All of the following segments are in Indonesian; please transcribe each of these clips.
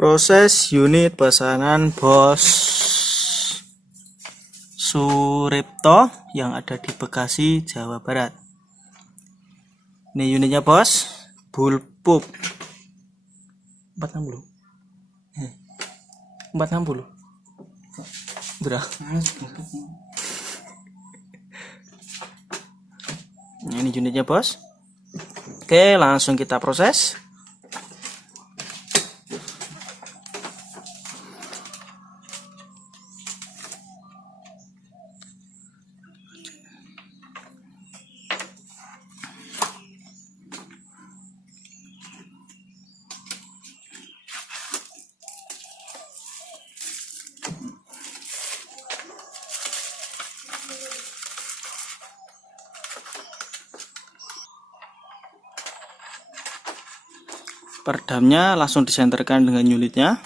Proses unit pesanan Bos Suripto yang ada di Bekasi, Jawa Barat. Ini unitnya bos, Bullpup 460. 460. Berapa? Nah, ini unitnya bos. Oke, langsung kita proses. Peredamnya langsung disenterkan dengan unitnya.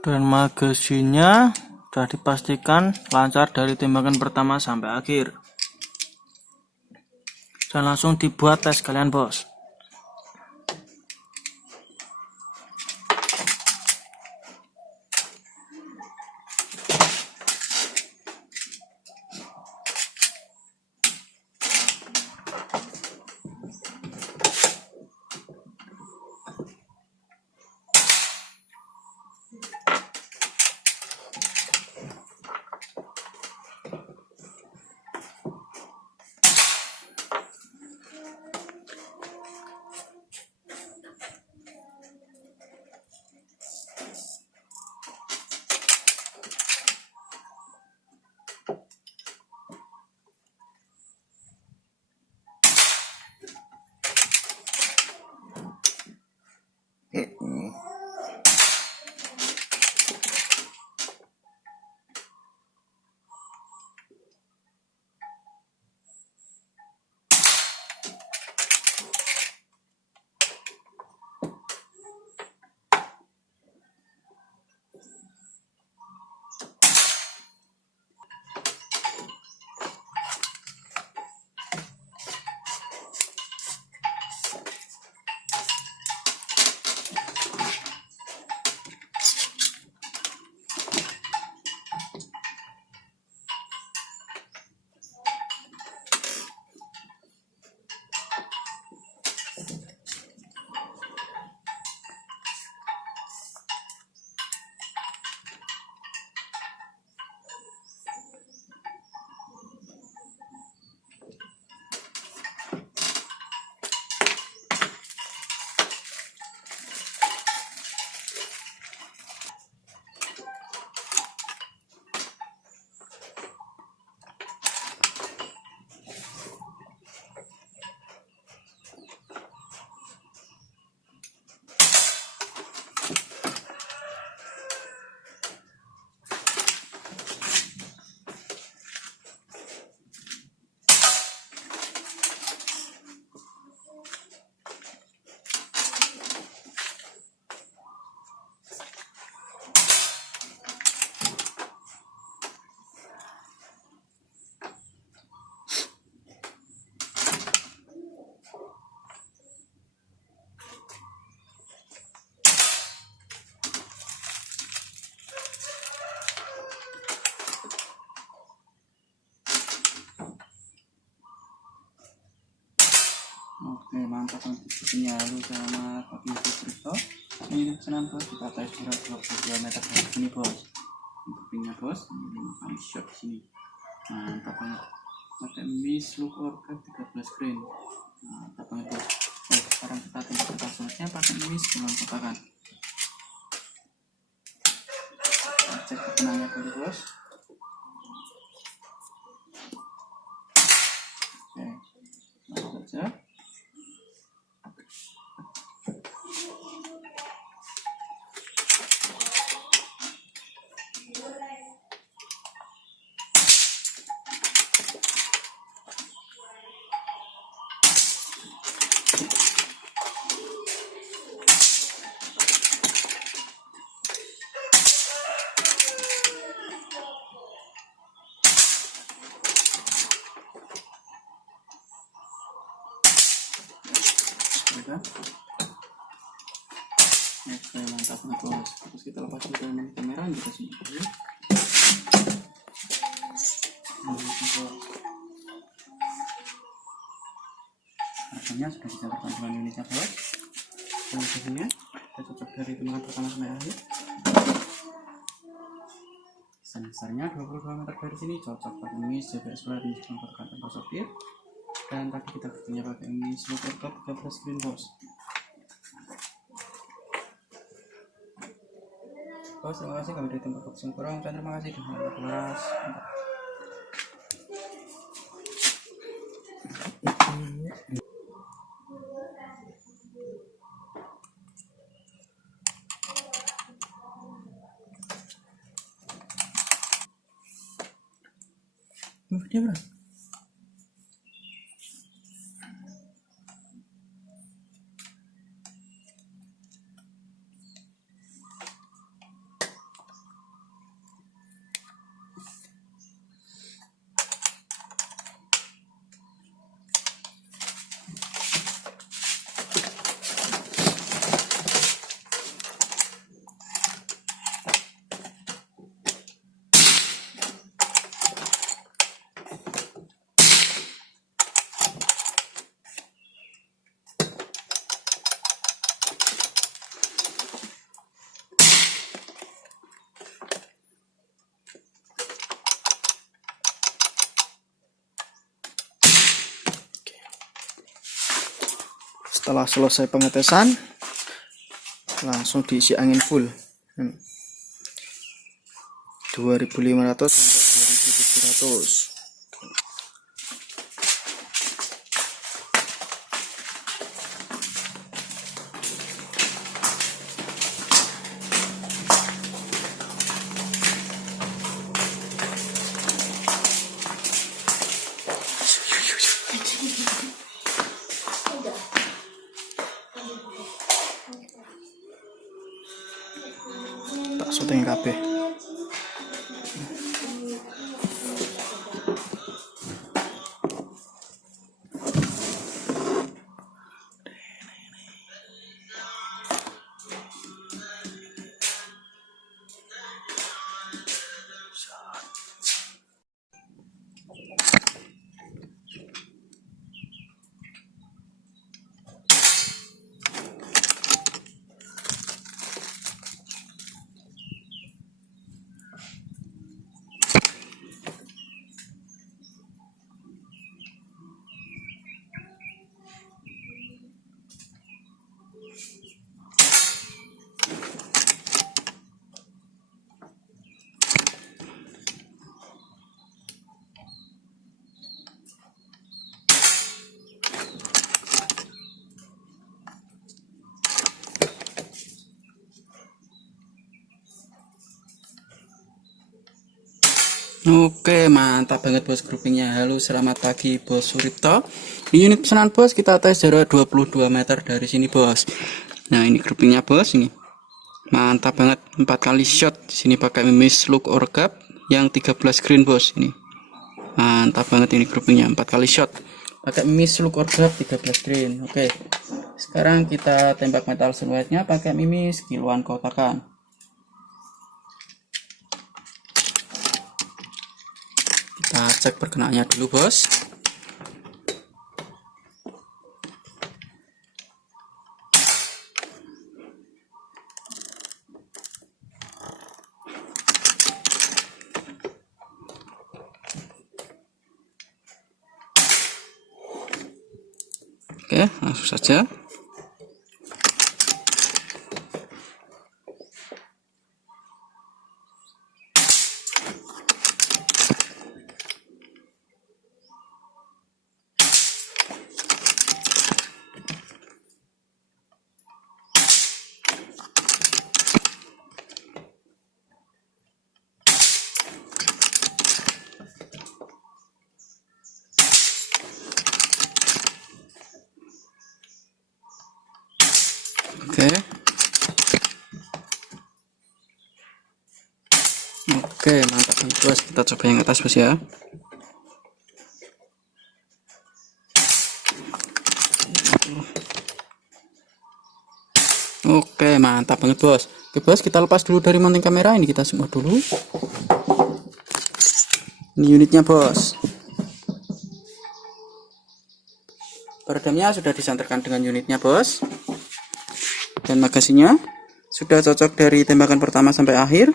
Dan magazinnya sudah dipastikan lancar dari tembakan pertama sampai akhir. Dan langsung dibuat tes kalian bos. Oke, mantap untuk halo, selamat pagi Suripto. Ini pesanan bos, kita tes berat 22 meter dari sini bos. Untuk pinnya bos, ini 5 kali shot di sini. Mantap banget. Pakai Miss Look Orca 13 grain. Mantap banget bos. mimis kiloan kotakan. Kita cek kekenangannya dulu bos. Oke, langsung saja. Oke, mantap banget bos. Terus kita lepas dulu dari kamera, kita simpan dulu. Harganya sudah dicatatkan dengan unitnya bos. Hasilnya kita cocok dari temuan pertama sampai akhir. Sensornya 22 meter dari sini, cocok pakai mimis JBS Flat di konverkan tanpa sopir. Dan tadi kita punya pakai mimis Looker Cup 13 screen bos. Bos, terima kasih kami dari tempat Kopsing Kurang, dan terima kasih dengan kelas. Dia bro. Setelah selesai pengetesan, langsung diisi angin full 2500 sampai 2700. Tak syuting kabeh. Oke, mantap banget bos groupingnya. Halo, selamat pagi bos Suripto. Di unit pesanan bos kita tes jarak 22 meter dari sini bos. Nah ini groupingnya bos, ini mantap banget, 4 kali shot. Sini pakai mimis look orgap yang 13 green bos. Ini mantap banget, ini groupingnya 4 kali shot pakai mimis look orgap 13 green. Oke, sekarang kita tembak metal sunwide-nya pakai mimis kiloan kotakan. Kita cek perkenaannya dulu bos. Oke, langsung saja. Oke, mantap banget bos. Kita coba yang atas bos ya. Oke, mantap banget bos. Oke bos, kita lepas dulu dari mounting kamera. Ini kita semua dulu. Ini unitnya bos. Peredamnya sudah disanterkan dengan unitnya bos. Dan magasinya sudah cocok dari tembakan pertama sampai akhir.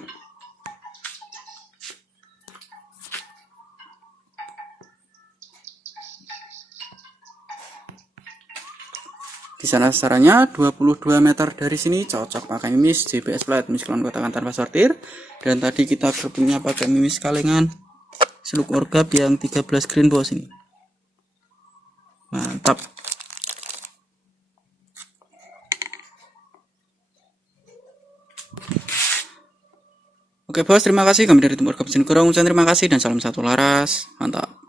Di sana sasarannya 22 meter dari sini cocok pakai mimis JBS flat, mimis klon kotakan tanpa sortir. Dan tadi kita groupingnya pakai mimis kalengan seluk orgap yang 13 green bos ini. Mantap. Oke bos, terima kasih. Kami dari tim Orgap Jenegorong, terima kasih dan salam satu laras. Mantap.